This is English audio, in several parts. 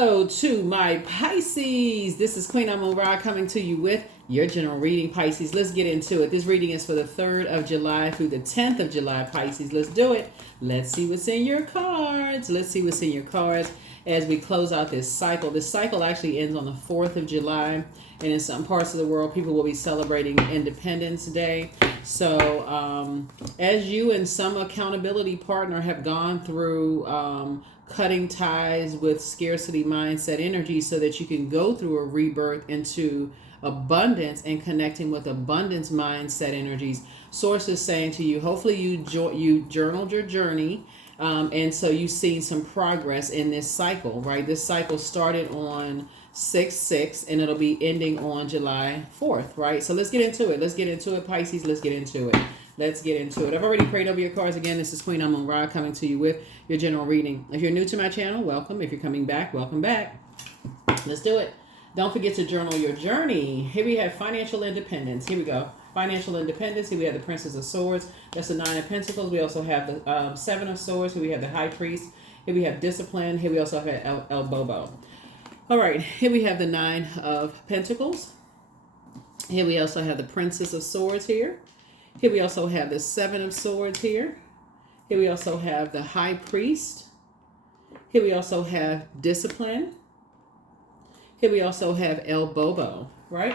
Hello to my Pisces. This is Queen Amun Ra coming to you with your general reading, Pisces. Let's get into it. This reading is for the 3rd of July through the 10th of July, Pisces. Let's do it. Let's see what's in your cards. Let's see what's in your cards as we close out this cycle. This cycle actually ends on the 4th of July, and in some parts of the world, people will be celebrating Independence Day. So as you and some accountability partner have gone through cutting ties with scarcity mindset energy so that you can go through a rebirth into abundance and connecting with abundance mindset energies, source is saying to you, hopefully you journaled your journey, and so you've seen some progress in this cycle, right? This cycle started on 6/6 and it'll be ending on July 4th, right? So let's get into it. Let's get into it, Pisces. Let's get into it. Let's get into it. I've already prayed over your cards. Again, this is Queen Amun Ra coming to you with your general reading. If you're new to my channel, welcome. If you're coming back, welcome back. Let's do it. Don't forget to journal your journey. Here we have financial independence. Here we go. Financial independence. Here we have the Princess of Swords. That's the 9 of Pentacles. We also have the 7 of Swords. Here we have the High Priest. Here we have discipline. Here we also have El Bobo. All right. Here we have the 9 of Pentacles. Here we also have the Princess of Swords here. Here we also have the 7 of Swords here. Here we also have the High Priest. Here we also have discipline. Here we also have El Bobo, right?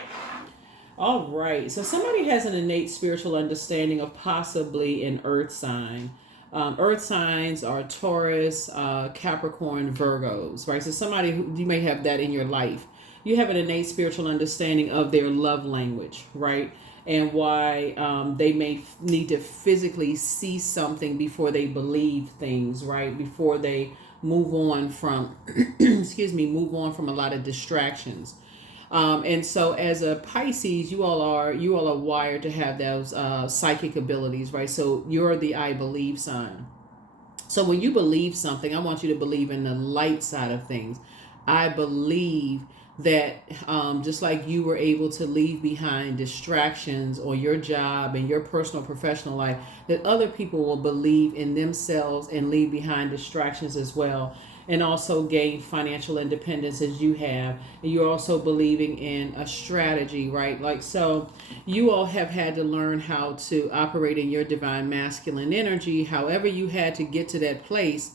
All right. So somebody has an innate spiritual understanding of possibly an earth sign. Earth signs are Taurus, Capricorn, Virgos, right? So somebody who you may have that in your life. You have an innate spiritual understanding of their love language, right? And why they may need to physically see something before they believe things, right? Before they move on from, move on from a lot of distractions. And so as a Pisces, you all are wired to have those psychic abilities, right? So you're the I believe sign. So when you believe something, I want you to believe in the light side of things. I believe that just like you were able to leave behind distractions on your job and your personal professional life, that other people will believe in themselves and leave behind distractions as well, and also gain financial independence as you have. And you're also believing in a strategy, right? Like, so you all have had to learn how to operate in your divine masculine energy. However, you had to get to that place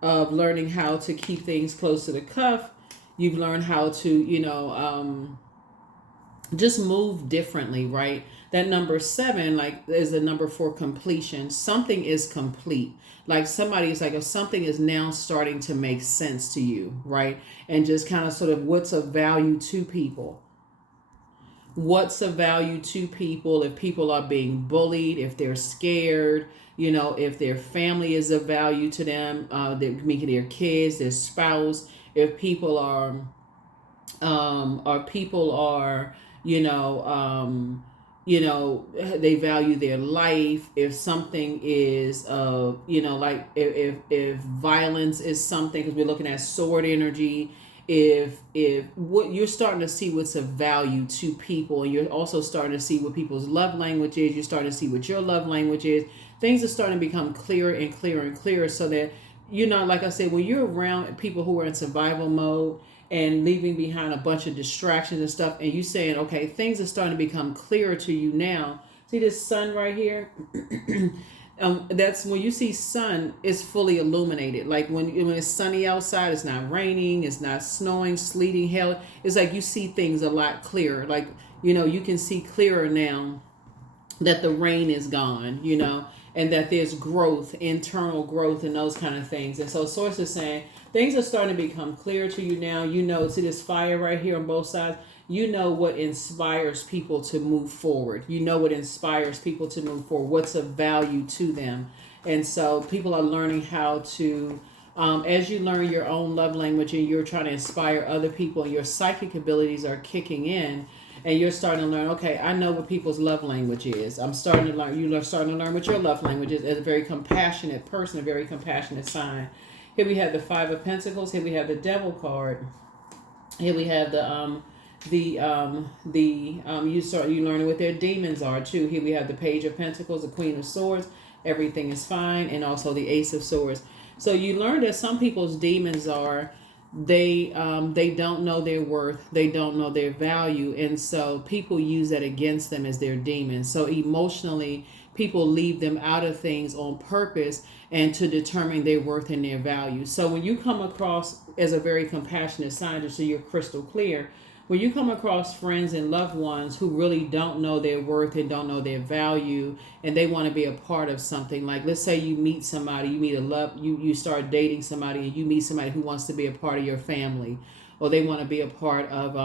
of learning how to keep things close to the cuff. You've learned how to, just move differently, right? That number 7, like, is the number for completion. Something is complete. Like somebody's like, if something is now starting to make sense to you, right? And just kind of sort of what's of value to people. What's of value to people if people are being bullied, if they're scared, if their family is of value to them, their kids, their spouse. If people are, they value their life. If something is, like if violence is something, because we're looking at sword energy. If what you're starting to see what's of value to people, and you're also starting to see what people's love language is. You're starting to see what your love language is. Things are starting to become clearer and clearer and clearer, so that, like I said, when you're around people who are in survival mode and leaving behind a bunch of distractions and stuff, and you saying, okay, things are starting to become clearer to you now. See this sun right here? That's when you see sun, it's fully illuminated. Like when it's sunny outside, it's not raining, it's not snowing, sleeting, hail. It's like you see things a lot clearer. Like, you can see clearer now that the rain is gone, and that there's growth, internal growth, and those kind of things. And so source is saying things are starting to become clear to you now. See this fire right here on both sides. What inspires people to move forward. What inspires people to move forward. What's of value to them. And so people are learning how to, as you learn your own love language and you're trying to inspire other people, your psychic abilities are kicking in. And you're starting to learn, okay, I know what people's love language is. You're starting to learn what your love language is as a very compassionate person, a very compassionate sign. Here we have the 5 of Pentacles. Here we have the Devil card. Here we have you learning what their demons are too. Here we have the Page of Pentacles, the Queen of Swords. Everything is fine. And also the Ace of Swords. So you learn that some people's demons are they don't know their worth, they don't know their value, and so people use that against them as their demons. So emotionally, people leave them out of things on purpose and to determine their worth and their value. So when you come across as a very compassionate sign, just so you're crystal clear, when you come across friends and loved ones who really don't know their worth and don't know their value, and they want to be a part of something, like let's say you meet somebody, you start dating somebody, and you meet somebody who wants to be a part of your family, or they want to be a part of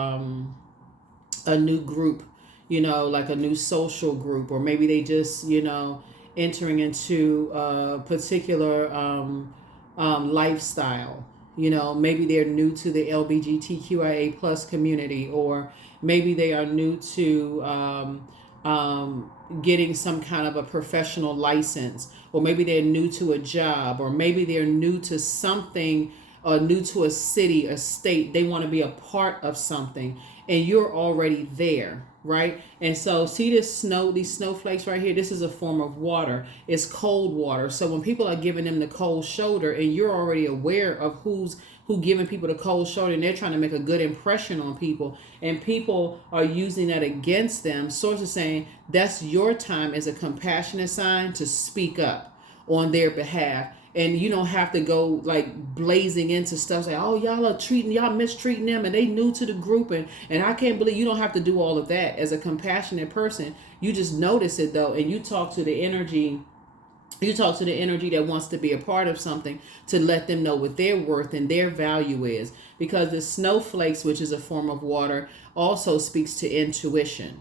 a new group, like a new social group, or maybe they just entering into a particular lifestyle. Maybe they're new to the LGBTQIA plus community, or maybe they are new to getting some kind of a professional license, or maybe they're new to a job, or maybe they're new to something, or new to a city, a state. They want to be a part of something, and you're already there, right? And so see these snowflakes right here, this is a form of water. It's cold water. So when people are giving them the cold shoulder, and you're already aware of who giving people the cold shoulder, and they're trying to make a good impression on people, and people are using that against them, source is saying that's your time as a compassionate sign to speak up on their behalf. And you don't have to go like blazing into stuff, say, oh, y'all mistreating them, and they new to the group, and I can't believe. You don't have to do all of that. As a compassionate person, you just notice it though, and you talk to the energy that wants to be a part of something, to let them know what their worth and their value is. Because the snowflakes, which is a form of water, also speaks to intuition,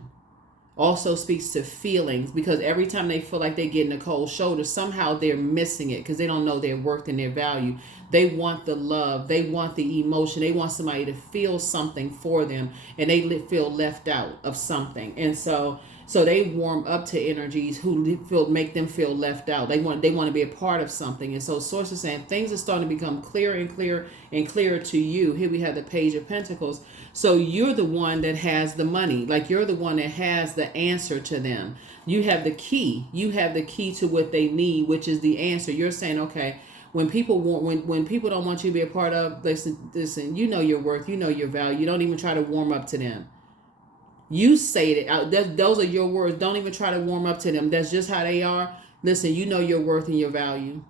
also speaks to feelings, because every time they feel like they're getting a cold shoulder, somehow they're missing it because they don't know their worth and their value. They want the love, they want the emotion, they want somebody to feel something for them, and they feel left out of something. And so they warm up to energies who make them feel left out. They want to be a part of something. And so source is saying things are starting to become clearer and clearer and clearer to you. Here we have the Page of Pentacles. So you're the one that has the money. Like you're the one that has the answer to them. You have the key. You have the key to what they need, which is the answer. You're saying, okay, when people don't want you to be a part of, listen, you know your worth, you know your value. You don't even try to warm up to them. You say it out. Those are your words. Don't even try to warm up to them. That's just how they are. Listen, you know your worth and your value.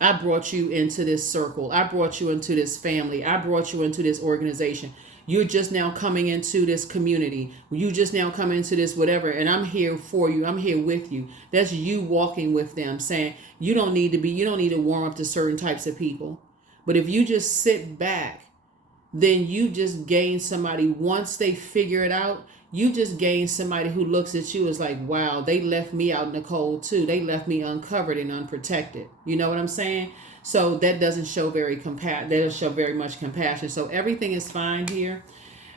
I brought you into this circle. I brought you into this family. I brought you into this organization. You're just now coming into this community. You just now come into this whatever, and I'm here for you. I'm here with you. That's you walking with them, saying you don't need to warm up to certain types of people. But if you just sit back, then you just gain somebody. Once they figure it out, you just gain somebody who looks at you as like, wow, they left me out in the cold too. They left me uncovered and unprotected. You know what I'm saying? So that doesn't show very much compassion. So everything is fine here.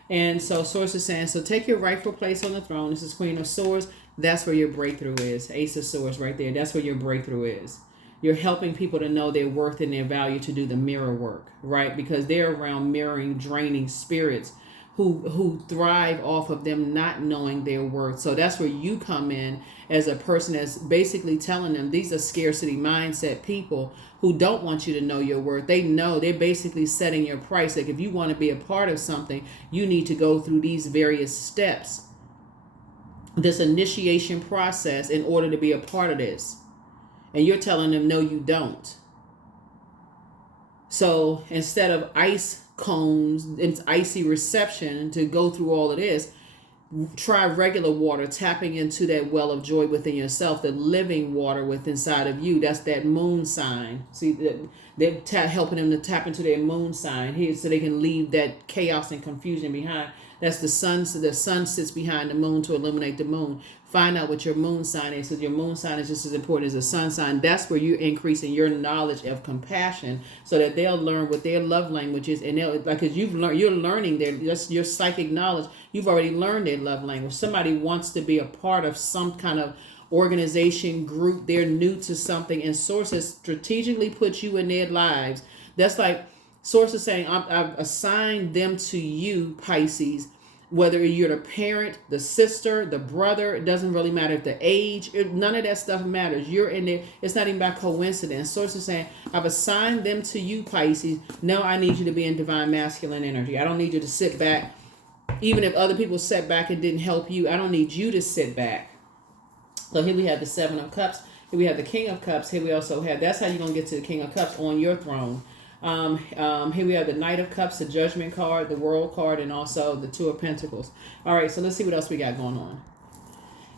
And so source is saying, so take your rightful place on the throne. This is Queen of Swords. That's where your breakthrough is. Ace of Swords right there. That's where your breakthrough is. You're helping people to know their worth and their value, to do the mirror work, right? Because they're around mirroring, draining spirits who thrive off of them not knowing their worth. So that's where you come in as a person that's basically telling them these are scarcity mindset people who don't want you to know your worth. They know, they're basically setting your price. Like if you want to be a part of something, you need to go through these various steps, this initiation process, in order to be a part of this. And you're telling them, no, you don't. So instead of ice cones and icy reception to go through all of this, try regular water, tapping into that well of joy within yourself, the living water within inside of you. That's that moon sign. See, they're helping them to tap into their moon sign here, so they can leave that chaos and confusion behind. That's the sun. So the sun sits behind the moon to illuminate the moon. Find out what your moon sign is, because your moon sign is just as important as the sun sign. That's where you're increasing your knowledge of compassion, so that they'll learn what their love language is, and they'll, like, because you're learning that's your psychic knowledge. You've already learned their love language. Somebody wants to be a part of some kind of organization, group. They're new to something, and sources strategically put you in their lives. That's like sources saying, I've assigned them to you, Pisces, Whether you're the parent, the sister, the brother, it doesn't really matter the age. None of that stuff matters. You're in there. It's not even by coincidence. Source is saying, I've assigned them to you, Pisces. No, I need you to be in divine masculine energy. I don't need you to sit back. Even if other people sat back and didn't help you, I don't need you to sit back. So here we have the Seven of Cups. Here we have the King of Cups. Here we also have, that's how you're going to get to the King of Cups on your throne. Here we have the Knight of Cups, the Judgment card, the World card, and also the Two of Pentacles. All right, so let's see what else we got going on.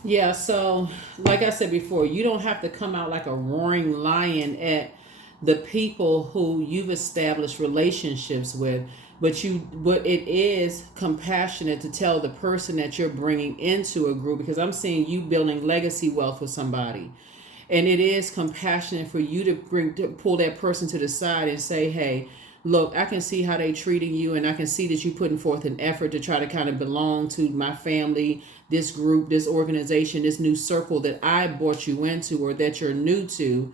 Yeah, so like I said before, you don't have to come out like a roaring lion at the people who you've established relationships with, but it is compassionate to tell the person that you're bringing into a group, because I'm seeing you building legacy wealth with somebody. And it is compassionate for you to pull that person to the side and say, hey, look, I can see how they treating you, and I can see that you putting forth an effort to try to kind of belong to my family, this group, this organization, this new circle that I brought you into or that you're new to.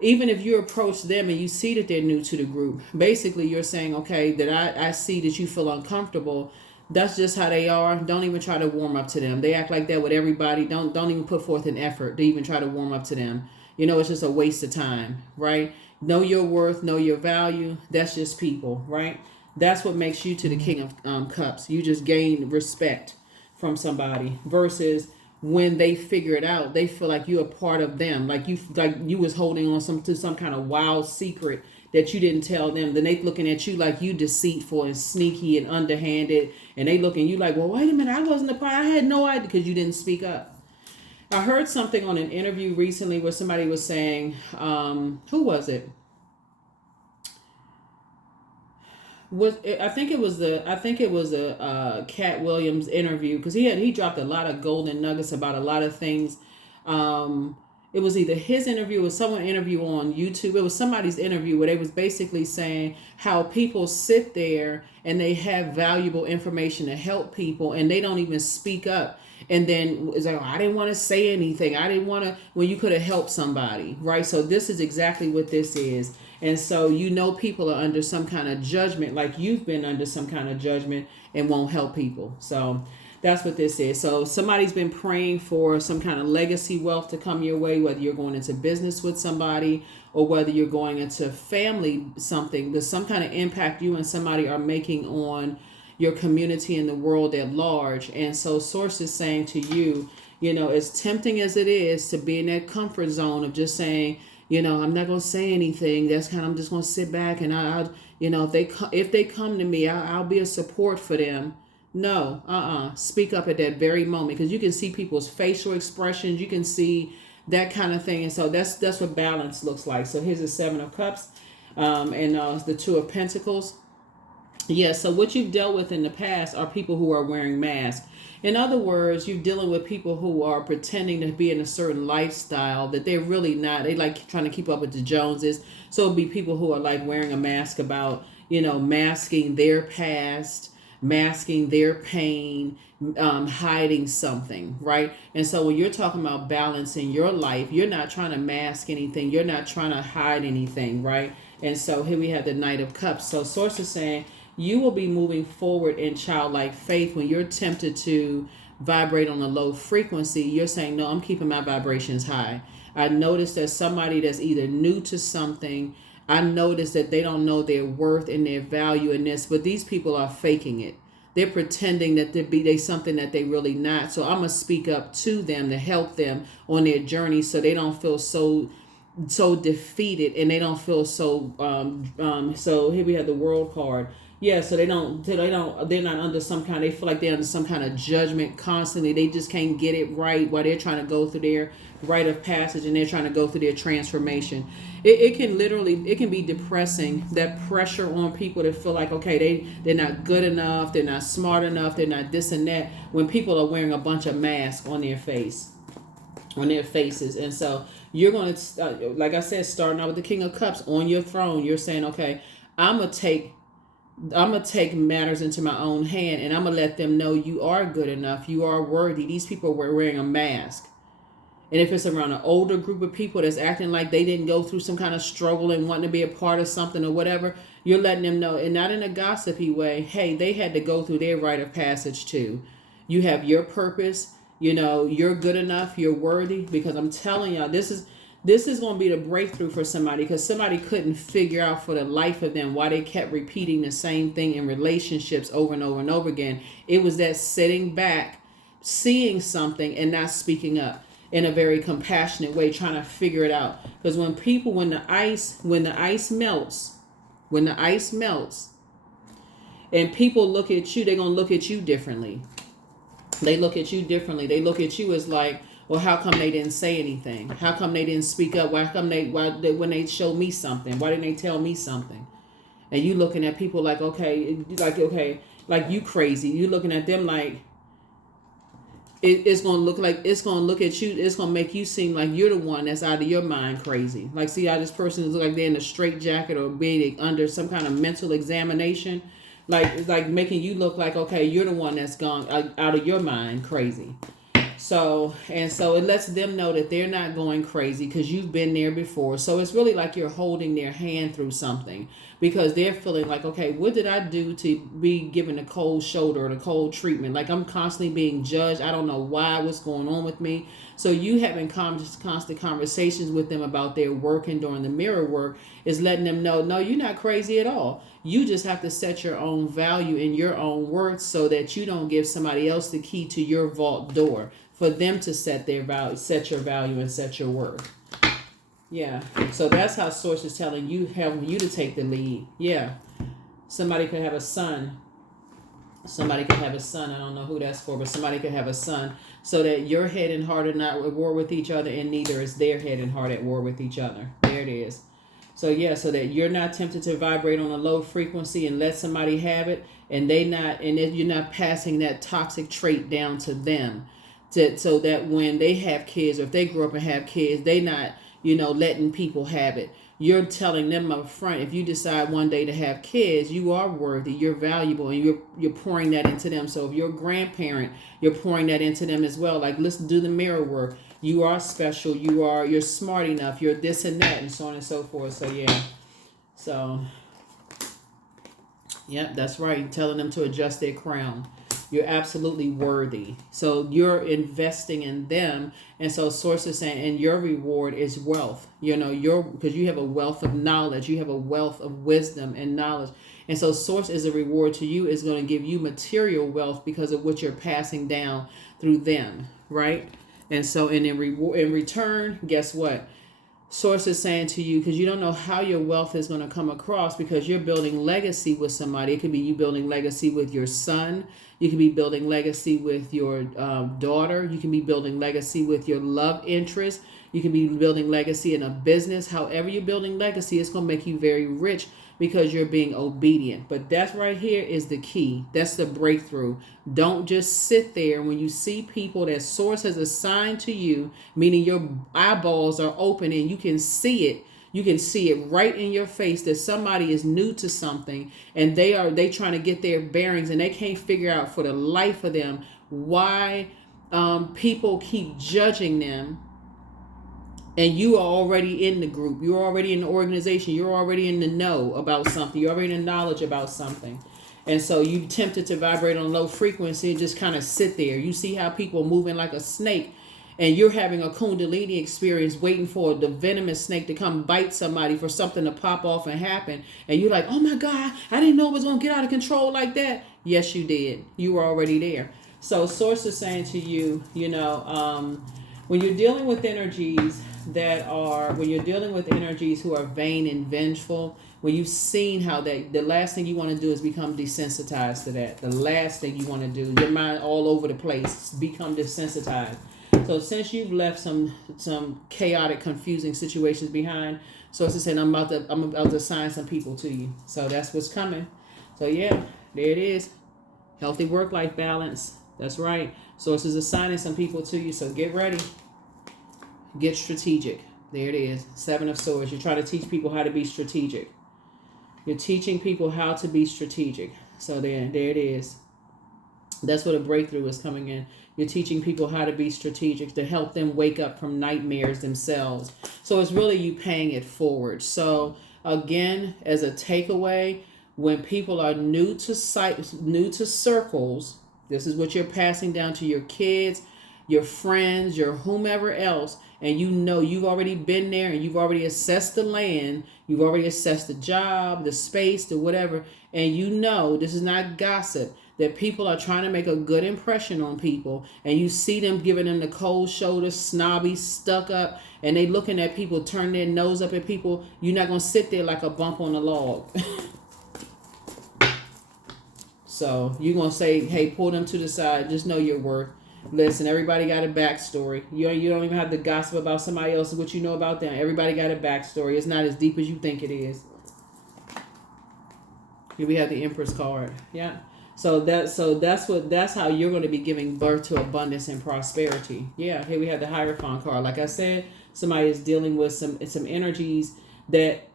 Even if you approach them and you see that they're new to the group, basically you're saying, okay, that I see that you feel uncomfortable. That's just how they are. Don't even try to warm up to them. They act like that with everybody. Don't even put forth an effort to even try to warm up to them. You know, it's just a waste of time, right? Know your worth, know your value. That's just people, right? That's what makes you to the King of Cups. You just gain respect from somebody versus when they figure it out, they feel like you're a part of them. Like you was holding on to some kind of wild secret that you didn't tell them. Then they looking at you like you deceitful and sneaky and underhanded. And they looking at you like, well, wait a minute, I wasn't a part. I had no idea because you didn't speak up. I heard something on an interview recently where somebody was saying, who was it? I think it was a Cat Williams interview, because he dropped a lot of golden nuggets about a lot of things. It was either his interview or someone interview on YouTube. It was somebody's interview where they was basically saying how people sit there and they have valuable information to help people and they don't even speak up. And then it's like, oh, I didn't want to say anything. I didn't want to, when you could have helped somebody, right? So this is exactly what this is. And so, you know, people are under some kind of judgment, like you've been under some kind of judgment and won't help people. So that's what this is. So somebody's been praying for some kind of legacy wealth to come your way, whether you're going into business with somebody or whether you're going into family something. There's some kind of impact you and somebody are making on your community and the world at large. And so Source is saying to you, you know, as tempting as it is to be in that comfort zone of just saying, you know, I'm not going to say anything. That's kind of, I'm just going to sit back and I'll, you know, if they come to me, I'll be a support for them. No, speak up at that very moment, because you can see people's facial expressions. You can see that kind of thing. And so that's what balance looks like. So here's the Seven of Cups and the Two of Pentacles. Yeah, so what you've dealt with in the past are people who are wearing masks. In other words, you're dealing with people who are pretending to be in a certain lifestyle that they're really not. They like trying to keep up with the Joneses. So it'll be people who are like wearing a mask about, you know, masking their past, masking their pain, hiding something, right? And so when you're talking about balance in your life, you're not trying to mask anything. You're not trying to hide anything, right? And so here we have the Knight of Cups. So Source is saying you will be moving forward in childlike faith. When you're tempted to vibrate on a low frequency, you're saying, no, I'm keeping my vibrations high. I noticed that somebody that's either new to something, I noticed that they don't know their worth and their value in this, but these people are faking it. They're pretending that they something that they really not. So I'm going to speak up to them to help them on their journey so they don't feel so defeated and they don't feel so so here we have the World card. Yeah, so they're not under some kind, they feel like they're under some kind of judgment constantly. They just can't get it right while they're trying to go through their rite of passage and they're trying to go through their transformation. It can be depressing, that pressure on people to feel like, okay, they're not good enough, they're not smart enough, they're not this and that, when people are wearing a bunch of masks on their faces. And so you're going to, like I said, starting out with the King of Cups on your throne, you're saying, okay, I'm going to take matters into my own hand, and I'm going to let them know you are good enough. You are worthy. These people were wearing a mask. And if it's around an older group of people that's acting like they didn't go through some kind of struggle and wanting to be a part of something or whatever, You're letting them know, and not in a gossipy way, hey, they had to go through their rite of passage too. You have your purpose. You're good enough. You're worthy. Because I'm telling y'all, this is going to be the breakthrough for somebody, because somebody couldn't figure out for the life of them why they kept repeating the same thing in relationships over and over and over again. It was that sitting back, seeing something and not speaking up in a very compassionate way, trying to figure it out. Because when the ice melts, and people look at you, they're going to look at you differently. They look at you differently. They look at you as like, well, how come they didn't say anything? How come they didn't speak up? Why when they showed me something, why didn't they tell me something? And you looking at people like, okay, like you crazy. You looking at them like, it's going to look at you. It's going to make you seem like you're the one that's out of your mind crazy. Like, see how this person looks like they're in a straitjacket or being under some kind of mental examination. Like making you look like, okay, you're the one that's gone out of your mind crazy. So it lets them know that they're not going crazy because you've been there before. So it's really like you're holding their hand through something, because they're feeling like, okay, what did I do to be given the cold shoulder or the cold treatment? Like, I'm constantly being judged. I don't know why, what's going on with me. So you having constant conversations with them about their work and doing the mirror work is letting them know, no, you're not crazy at all. You just have to set your own value in your own worth so that you don't give somebody else the key to your vault door for them to set their value, set your value, and set your worth. Yeah. So that's how Source is telling you, having you to take the lead. Yeah. Somebody could have a son. I don't know who that's for, but somebody could have a son, so that your head and heart are not at war with each other, and neither is their head and heart at war with each other. There it is. So yeah, so that you're not tempted to vibrate on a low frequency and let somebody have it, and you're not passing that toxic trait down to them, so that when they have kids, or if they grow up and have kids, they not, letting people have it. You're telling them up front, if you decide one day to have kids, you are worthy, you're valuable, and you're pouring that into them. So if you're a grandparent, you're pouring that into them as well. Like, let's do the mirror work. You are special. You're smart enough. You're this and that, and so on and so forth. So yeah. So, yeah, that's right. Telling them to adjust their crown. You're absolutely worthy. So you're investing in them. And so Source is saying, and your reward is wealth. Because you have a wealth of knowledge. You have a wealth of wisdom and knowledge. And so Source as a reward to you is going to give you material wealth because of what you're passing down through them. Right? And so in return, guess what? Source is saying to you, because you don't know how your wealth is going to come across, because you're building legacy with somebody. It could be you building legacy with your son. You can be building legacy with your daughter. You can be building legacy with your love interest. You can be building legacy in a business. However you're building legacy, it's going to make you very rich because you're being obedient. But that's right here is the key. That's the breakthrough. Don't just sit there when you see people that Source has assigned to you, meaning your eyeballs are open and you can see it. You can see it right in your face that somebody is new to something, and they trying to get their bearings, and they can't figure out for the life of them why people keep judging them. And you are already in the group. You're already in the organization. You're already in the know about something. You're already in the knowledge about something. And so you tempted to vibrate on low frequency and just kind of sit there. You see how people are moving like a snake, and you're having a Kundalini experience waiting for the venomous snake to come bite somebody, for something to pop off and happen. And you're like, oh my God, I didn't know it was going to get out of control like that. Yes, you did. You were already there. So Source is saying to you, when you're dealing with energies who are vain and vengeful, when you've seen how the last thing you want to do is become desensitized to that. The last thing you want to do, your mind all over the place, become desensitized. So since you've left some chaotic, confusing situations behind, Source is saying, I'm about to assign some people to you. So that's what's coming. So yeah, there it is. Healthy work-life balance. That's right. Source is assigning some people to you. So get ready. Get strategic. There it is. 7 of Swords. You're trying to teach people how to be strategic. You're teaching people how to be strategic. So there it is. That's where the breakthrough is coming in. You're teaching people how to be strategic, to help them wake up from nightmares themselves. So it's really you paying it forward. So Again, as a takeaway, when people are new to new to circles, this is what you're passing down to your kids, your friends, your whomever else, and you know you've already been there and you've already assessed the land, you've already assessed the job, the space, the whatever, and you know this is not gossip, that people are trying to make a good impression on people, and you see them giving them the cold shoulder, snobby, stuck up, and they looking at people, turn their nose up at people. You're not going to sit there like a bump on a log. So you're going to say, hey, pull them to the side. Just know your worth. Listen, everybody got a backstory. You don't even have to gossip about somebody else, what you know about them. Everybody got a backstory. It's not as deep as you think it is. Here we have the Empress card. Yeah. So that's how you're going to be giving birth to abundance and prosperity. Yeah. Here we have the Hierophant card. Like I said, somebody is dealing with some energies that,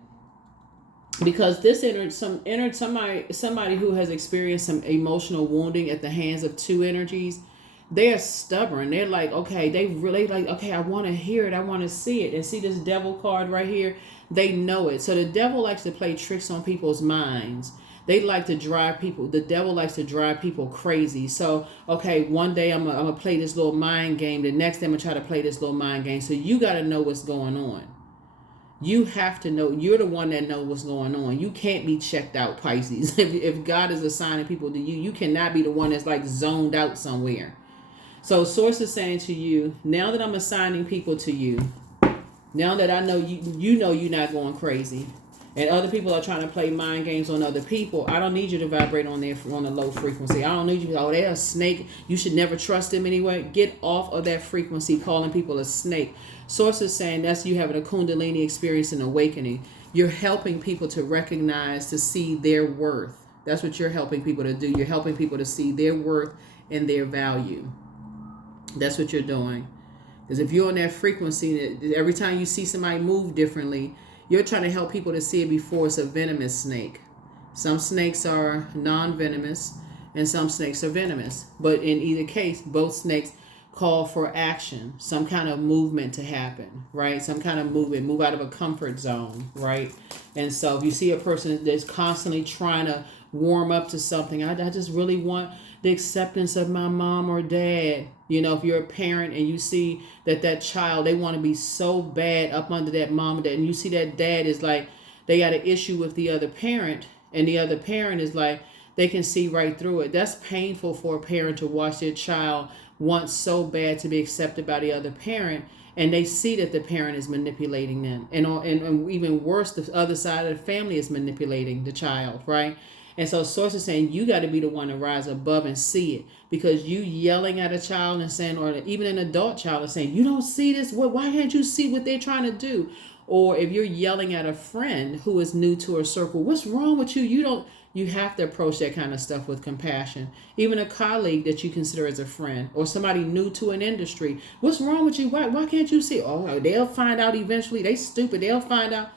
because this somebody who has experienced some emotional wounding at the hands of two energies. They're stubborn. They're like, okay, they really like, okay, I want to hear it. I want to see it. And see this Devil card right here? They know it. So the devil likes to play tricks on people's minds. They like to drive people. The devil likes to drive people crazy. So, okay, one day I'm going to play this little mind game. The next day I'm going to try to play this little mind game. So you got to know what's going on. You have to know. You're the one that knows what's going on. You can't be checked out, Pisces. If God is assigning people to you, you cannot be the one that's like zoned out somewhere. So Source is saying to you, now that I'm assigning people to you, now that I know you know you're not going crazy, and other people are trying to play mind games on other people, I don't need you to vibrate on a low frequency. I don't need you to, oh, they're a snake, you should never trust them anyway. Get off of that frequency calling people a snake. Source is saying that's you having a Kundalini experience and awakening. You're helping people to recognize, to see their worth. That's what you're helping people to do. You're helping people to see their worth and their value. That's what you're doing. Because if you're on that frequency, every time you see somebody move differently, you're trying to help people to see it before it's a venomous snake. Some snakes are non-venomous and some snakes are venomous. But in either case, both snakes call for action, some kind of movement to happen, right? Some kind of movement, move out of a comfort zone, right? And so if you see a person that's constantly trying to warm up to something, I just really want the acceptance of my mom or dad. You know, if you're a parent and you see that child, they want to be so bad up under that mom or dad, and you see that dad is like, they got an issue with the other parent, and the other parent is like, they can see right through it. That's painful for a parent to watch their child want so bad to be accepted by the other parent, and they see that the parent is manipulating them. And even worse, the other side of the family is manipulating the child, right? And so Source is saying you got to be the one to rise above and see it, because you yelling at a child and saying, or even an adult child is saying, you don't see this. Why can't you see what they're trying to do? Or if you're yelling at a friend who is new to a circle, what's wrong with you? You have to approach that kind of stuff with compassion. Even a colleague that you consider as a friend, or somebody new to an industry, what's wrong with you? Why can't you see? Oh, they'll find out eventually. They stupid. They'll find out.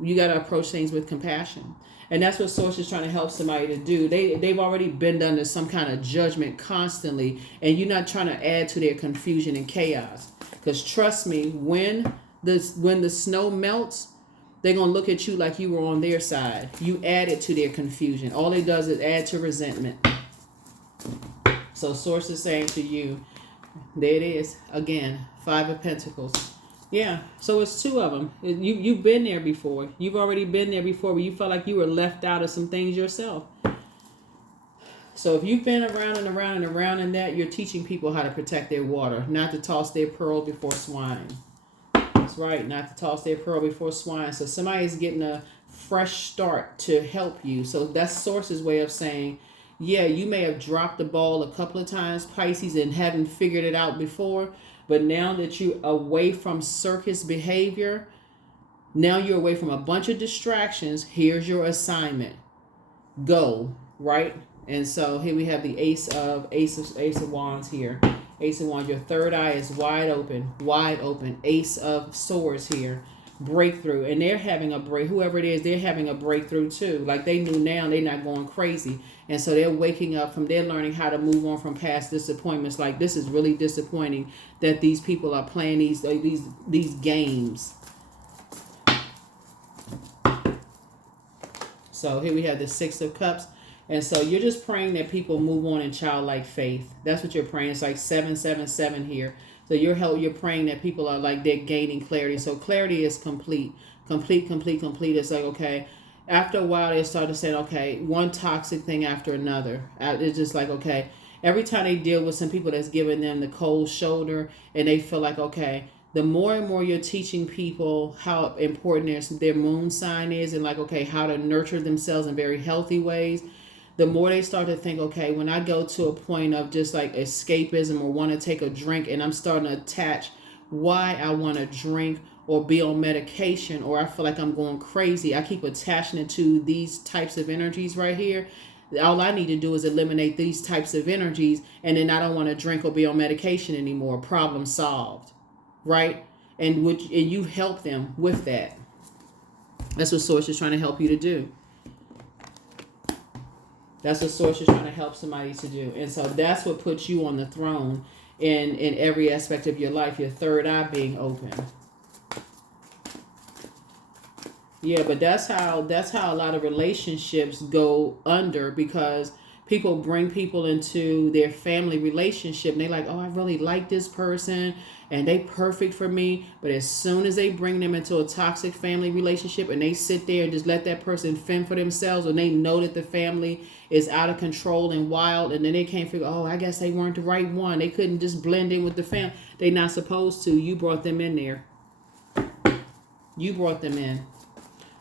You got to approach things with compassion. And that's what Source is trying to help somebody to do. They've already been under some kind of judgment constantly, and you're not trying to add to their confusion and chaos. Because trust me, when the snow melts, they're going to look at you like you were on their side. You added to their confusion. All it does is add to resentment. So Source is saying to you, there it is. Again, 5 of Pentacles. Yeah, so it's 2 of them. You've been there before. You've already been there before where you felt like you were left out of some things yourself. So if you've been around and around and around in that, you're teaching people how to protect their water, not to toss their pearl before swine. That's right, not to toss their pearl before swine. So somebody's getting a fresh start to help you. So that's Source's way of saying, yeah, you may have dropped the ball a couple of times, Pisces, and haven't figured it out before. But now that you're away from circus behavior, now you're away from a bunch of distractions, here's your assignment. Go, right? And so here we have the Ace of Wands here. Ace of Wands, your third eye is wide open. Ace of Swords here, breakthrough. And they're having a whoever it is, they're having a breakthrough too. Like they knew now they're not going crazy. And so they're waking up they're learning how to move on from past disappointments. Like, this is really disappointing that these people are playing these games. So here we have the Six of Cups. And so you're just praying that people move on in childlike faith. That's what you're praying. It's like 777 here. So you're praying that people are like they're gaining clarity. So clarity is complete. It's like, okay, after a while they start to say, okay, one toxic thing after another. It's just like, okay, every time they deal with some people that's giving them the cold shoulder and they feel like, okay, the more and more you're teaching people how important their moon sign is and like, okay, how to nurture themselves in very healthy ways, the more they start to think, okay, when I go to a point of just like escapism or want to take a drink and I'm starting to attach why I want to drink or be on medication or I feel like I'm going crazy, I keep attaching it to these types of energies right here. All I need to do is eliminate these types of energies and then I don't want to drink or be on medication anymore. Problem solved, right? And you help them with that. That's what Source is trying to help you to do. That's what Source is trying to help somebody to do. And so that's what puts you on the throne in every aspect of your life, your third eye being open. Yeah, but that's how a lot of relationships go under because people bring people into their family relationship and they like, oh, I really like this person and they perfect for me. But as soon as they bring them into a toxic family relationship and they sit there and just let that person fend for themselves and they know that the family is out of control and wild and then they can't figure, oh, I guess they weren't the right one. They couldn't just blend in with the family. They're not supposed to. You brought them in there. You brought them in.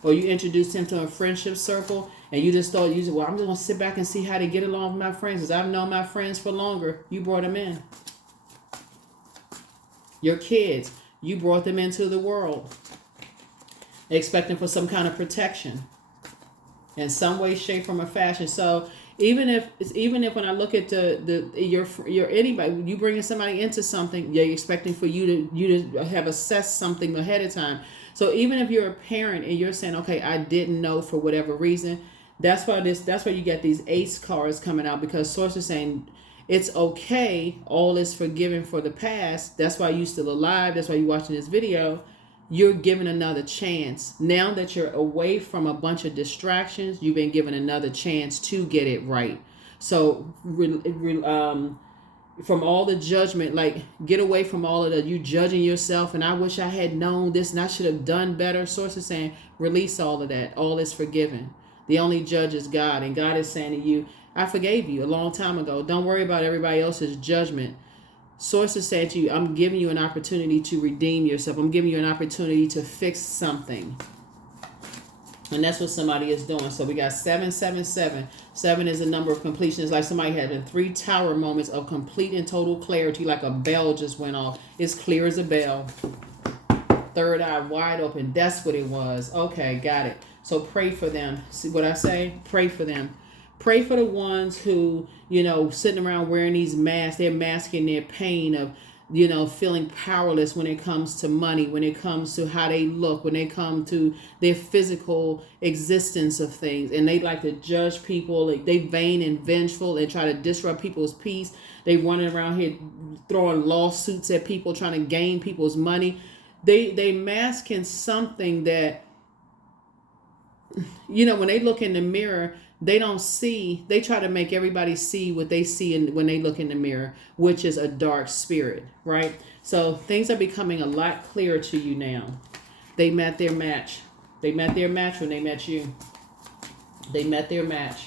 Or you introduced him to a friendship circle and you just thought, I'm just going to sit back and see how they get along with my friends because I've known my friends for longer. You brought them in. Your kids, you brought them into the world expecting for some kind of protection in some way, shape, form, or fashion. So even if when I look at your anybody, you bringing somebody into something, you're expecting for you to have assessed something ahead of time. So even if you're a parent and you're saying, okay, I didn't know for whatever reason, that's why you get these ace cards coming out because Source is saying it's okay. All is forgiven for the past. That's why you're still alive. That's why you're watching this video. You're given another chance. Now that you're away from a bunch of distractions, you've been given another chance to get it right. So from all the judgment, like get away from all of you judging yourself and I wish I had known this and I should have done better. Source is saying release all of that. All is forgiven. The only judge is God, and God is saying to you, I forgave you a long time ago. Don't worry about everybody else's judgment. Source is saying to you, I'm giving you an opportunity to redeem yourself. I'm giving you an opportunity to fix something. And that's what somebody is doing. So we got 777. 7 is the number of completion. It's like somebody having 3 tower moments of complete and total clarity, like a bell just went off. It's clear as a bell. Third eye wide open. That's what it was. Okay, got it. So pray for them. See what I say? Pray for them. Pray for the ones who, sitting around wearing these masks. They're masking their pain of, feeling powerless when it comes to money, when it comes to how they look, when they come to their physical existence of things. And they like to judge people. Like they vain and vengeful and try to disrupt people's peace. They running around here throwing lawsuits at people, trying to gain people's money. They masking something that, when they look in the mirror, they don't see, they try to make everybody see what they see when they look in the mirror, which is a dark spirit, right? So things are becoming a lot clearer to you now. They met their match. They met their match when they met you. They met their match.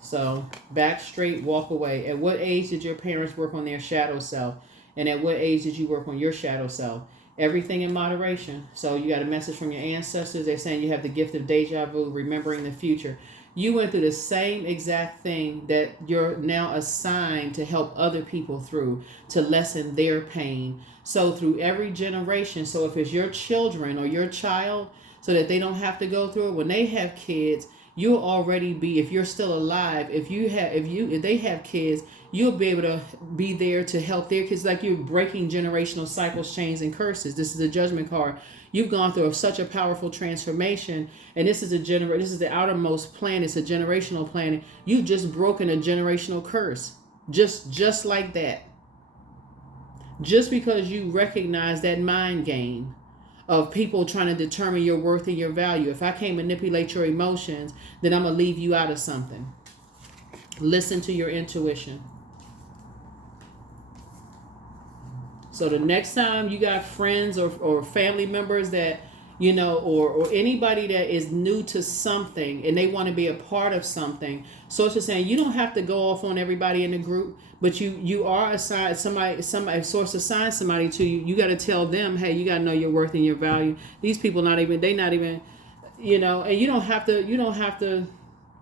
So back straight, walk away. At what age did your parents work on their shadow self? And at what age did you work on your shadow self? Everything in moderation. So you got a message from your ancestors. They're saying you have the gift of deja vu, remembering the future. You went through the same exact thing that you're now assigned to help other people through, to lessen their pain. So through every generation. So if it's your children or your child, so that they don't have to go through it, when they have kids, you'll already be, if you're still alive, if they have kids, you'll be able to be there to help their kids. Like you're breaking generational cycles, chains, and curses. This is a judgment card. You've gone through such a powerful transformation, and this is the outermost planet. It's a generational planet. You've just broken a generational curse, just like that. just because you recognize that mind game of people trying to determine your worth and your value. If I can't manipulate your emotions, then I'm going to leave you out of something. Listen to your intuition. So the next time you got friends or family members that, you know, or anybody that is new to something and they want to be a part of something. So it's just saying you don't have to go off on everybody in the group, but you are assigned somebody source assigns somebody to you. You got to tell them, hey, you got to know your worth and your value. These people not even, you know, and you don't have to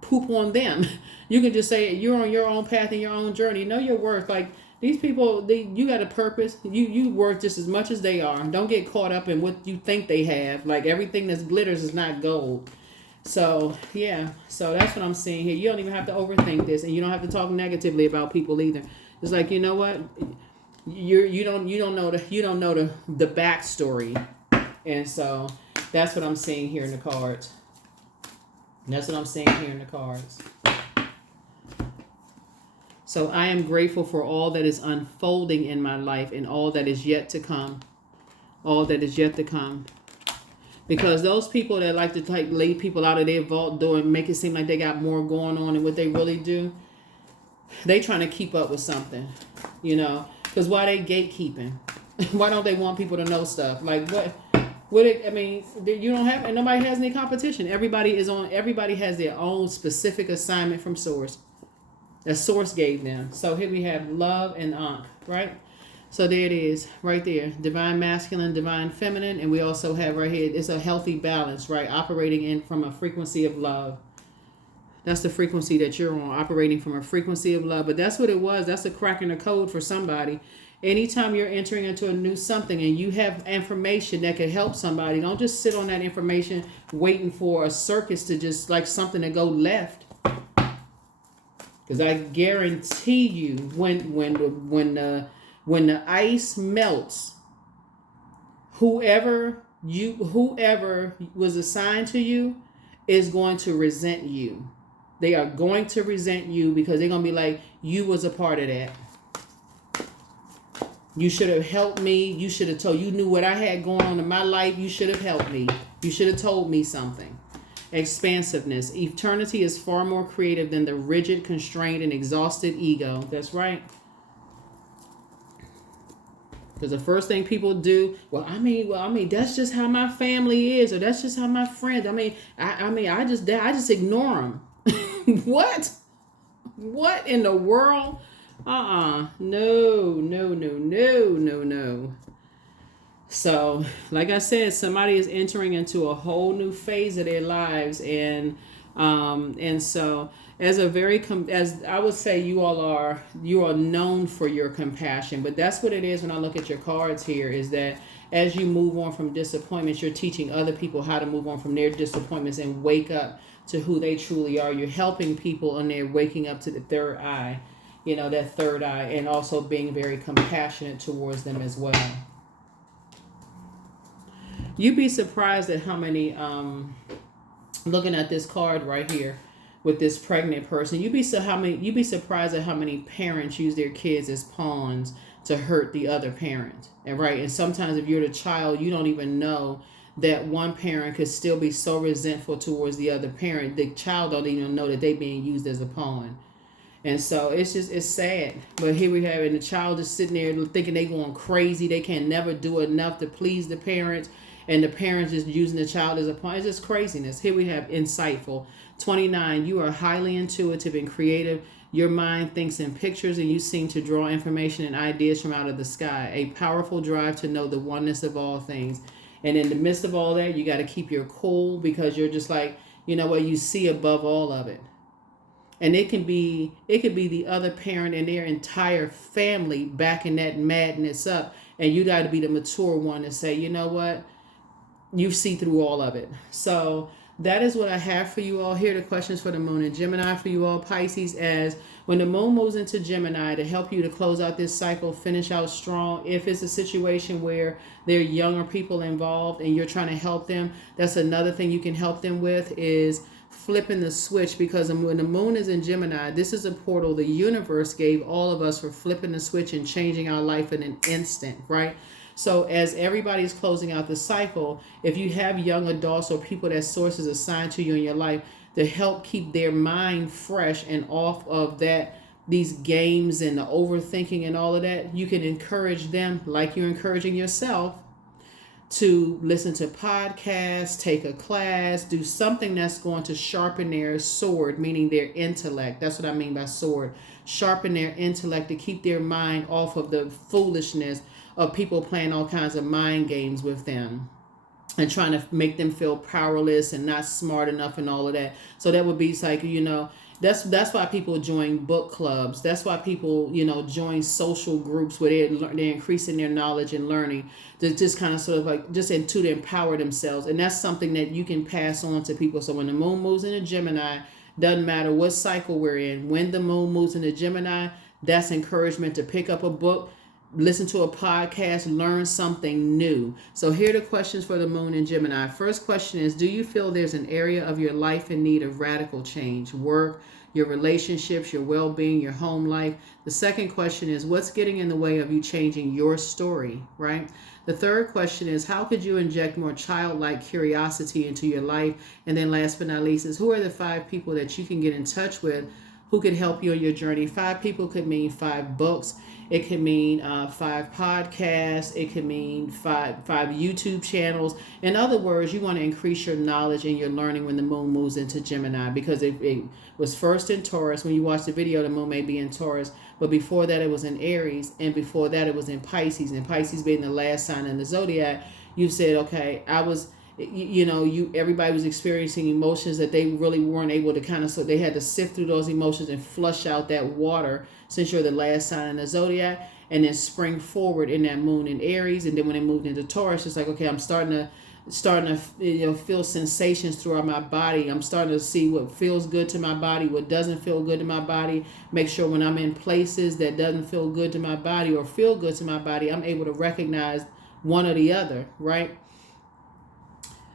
poop on them. You can just say you're on your own path and your own journey. Know your worth. Like, these people, you got a purpose. You worth just as much as they are. Don't get caught up in what you think they have. Like, everything that glitters is not gold. So, yeah. So that's what I'm seeing here. You don't even have to overthink this, and you don't have to talk negatively about people either. It's like, you know what? You don't know the backstory. And so that's what I'm seeing here in the cards. That's what I'm seeing here in the cards. So I am grateful for all that is unfolding in my life and all that is yet to come. All that is yet to come. Because those people that like to leave people out of their vault door and make it seem like they got more going on than what they really do, they trying to keep up with something, you know. Because why they gatekeeping? Why don't they want people to know stuff? Like, you don't have, and nobody has any competition. Everybody has their own specific assignment from source. That source gave them. So here we have love and Ankh, right? So there it is, right there. Divine masculine, divine feminine. And we also have right here, it's a healthy balance, right? Operating in from a frequency of love. That's the frequency that you're on, operating from a frequency of love. But that's what it was. That's a crack in the code for somebody. Anytime you're entering into a new something and you have information that could help somebody, don't just sit on that information waiting for a circus to just, like, something to go left. Because I guarantee you, when the ice melts, whoever was assigned to you is going to resent you. They are going to resent you because they're going to be like, you was a part of that. You should have helped me. You should have told. You knew what I had going on in my life. You should have helped me. You should have told me something. Expansiveness. Eternity is far more creative than the rigid, constrained, and exhausted ego. That's right. Because the first thing people do, I mean, that's just how my family is, or that's just how my friends. I just ignore them. What? What in the world? No. So, like I said, somebody is entering into a whole new phase of their lives, and so as I would say, you are known for your compassion. But that's what it is when I look at your cards here, is that as you move on from disappointments, you're teaching other people how to move on from their disappointments and wake up to who they truly are. You're helping people and they're waking up to the third eye, that third eye, and also being very compassionate towards them as well. You'd be surprised at how many, looking at this card right here with this pregnant person, you'd be surprised at how many parents use their kids as pawns to hurt the other parent. And sometimes if you're the child, you don't even know that one parent could still be so resentful towards the other parent. The child don't even know that they're being used as a pawn. And so it's sad. But here we have it, and the child is sitting there thinking they going crazy. They can never do enough to please the parents. And the parents is using the child as a pawn. It's just craziness. Here we have insightful. 29, you are highly intuitive and creative. Your mind thinks in pictures, and you seem to draw information and ideas from out of the sky. A powerful drive to know the oneness of all things. And in the midst of all that, you got to keep your cool, because you're just like, you see above all of it. And it could be the other parent and their entire family backing that madness up. And you got to be the mature one to say, you know what? You see through all of it. So that is what I have for you all. Here are the questions for the moon in Gemini for you all, Pisces. As when the moon moves into Gemini to help you to close out this cycle, finish out strong. If it's a situation where there are younger people involved and you're trying to help them, that's another thing you can help them with, is flipping the switch, because when the moon is in Gemini, this is a portal the universe gave all of us for flipping the switch and changing our life in an instant, right? So as everybody's closing out the cycle, if you have young adults or people that source is assigned to you in your life to help keep their mind fresh and off of these games and the overthinking and all of that, you can encourage them, like you're encouraging yourself, to listen to podcasts, take a class, do something that's going to sharpen their sword, meaning their intellect. That's what I mean by sword. Sharpen their intellect to keep their mind off of the foolishness of people playing all kinds of mind games with them and trying to make them feel powerless and not smart enough and all of that. So that would be like, that's why people join book clubs. That's why people, join social groups where they're increasing their knowledge and learning to just kind of sort of like just to empower themselves. And that's something that you can pass on to people. So when the moon moves into Gemini, doesn't matter what cycle we're in, when the moon moves into Gemini, that's encouragement to pick up a book, listen to a podcast, learn something new. So here are the questions for the moon in Gemini. First question is, do you feel there's an area of your life in need of radical change? Work, your relationships, your well-being, your home life. The second question is, what's getting in the way of you changing your story, right? The third question is, how could you inject more childlike curiosity into your life? And then last but not least is, who are the 5 people that you can get in touch with who could help you on your journey? 5 people could mean 5 books. It could mean 5 podcasts. It could mean five YouTube channels. In other words, you want to increase your knowledge and your learning when the moon moves into Gemini, because it was first in Taurus. When you watch the video, the moon may be in Taurus, but before that it was in Aries, and before that it was in Pisces. And Pisces being the last sign in the zodiac, you said, okay, everybody was experiencing emotions that they really weren't able to so they had to sift through those emotions and flush out that water, since you're the last sign in the zodiac, and then spring forward in that moon in Aries. And then when it moved into Taurus, it's like, okay, I'm starting to feel sensations throughout my body. I'm starting to see what feels good to my body, what doesn't feel good to my body. Make sure when I'm in places that doesn't feel good to my body or feel good to my body, I'm able to recognize one or the other, right?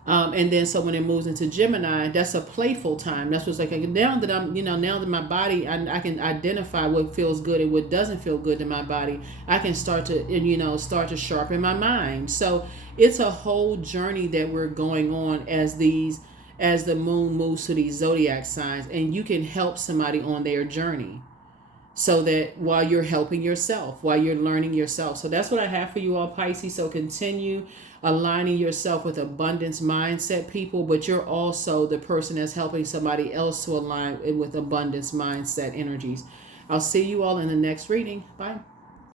And then so when it moves into Gemini, that's a playful time. That's what's like, now that my body, I can identify what feels good and what doesn't feel good to my body. I can start to sharpen my mind. So it's a whole journey that we're going on as the moon moves to these zodiac signs, and you can help somebody on their journey. So that while you're helping yourself, while you're learning yourself. So that's what I have for you all, Pisces. So continue aligning yourself with abundance mindset, people, but you're also the person that's helping somebody else to align with abundance mindset energies. I'll see you all in the next reading. Bye.